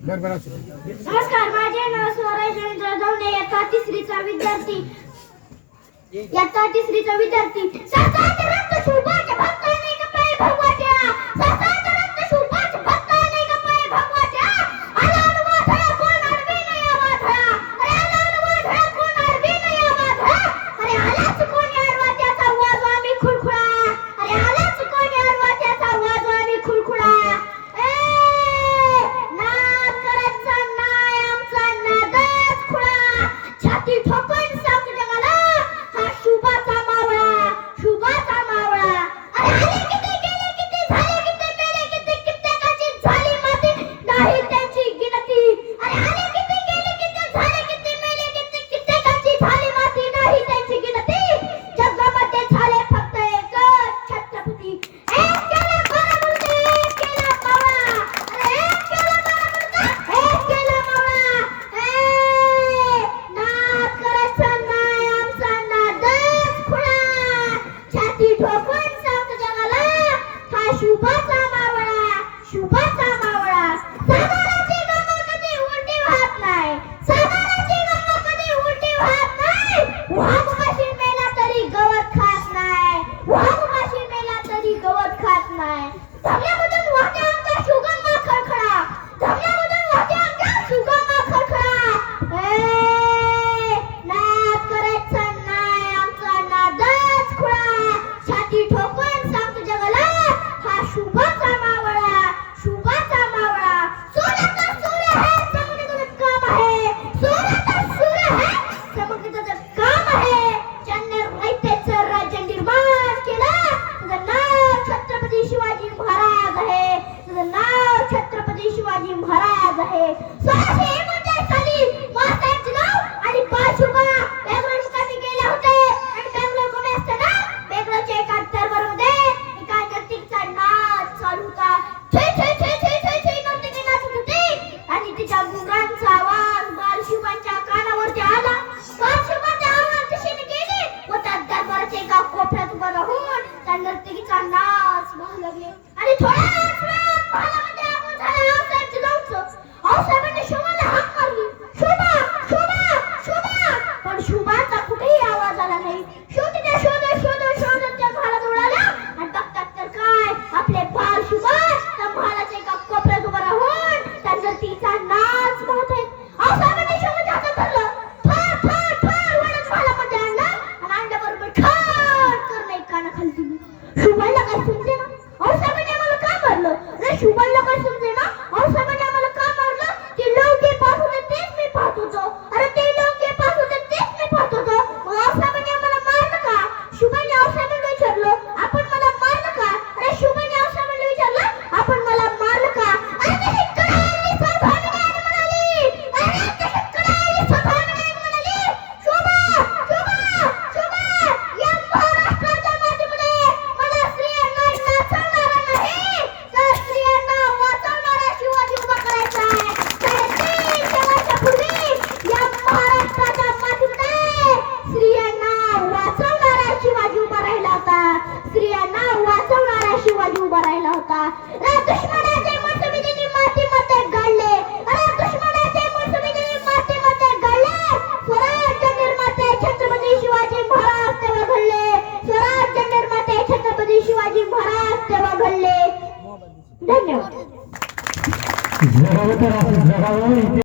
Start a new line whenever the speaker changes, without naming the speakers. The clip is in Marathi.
नमस्कार माझे नाव स्वराज रवींद्र दवणे इयत्ता तिसरीचा विद्यार्थी इयत्ता तिसरीचा विद्यार्थी सरकारच्या रक्त शुभाच्या तिच्या मुगांचा आवाज बालशिवाच्या कानावरती आला. बालशिवाचे आवाज दिशेने गेले. व दरबाराच्या एका कोपऱ्यात उभा राहून. त्या नर्तकीचा नाच पाहू लागले. आणि नका दुश्मनाचे तुम्ही त्यांनी माती मध्ये घालले दुश्मनाचे तुम्ही त्यांनी माती मध्ये घालले स्वराज्य निर्माते छत्रपती शिवाजी महाराज तेव्हा घडले. स्वराज्य निर्माते छत्रपती शिवाजी महाराज तेव्हा घडले. धन्यवाद.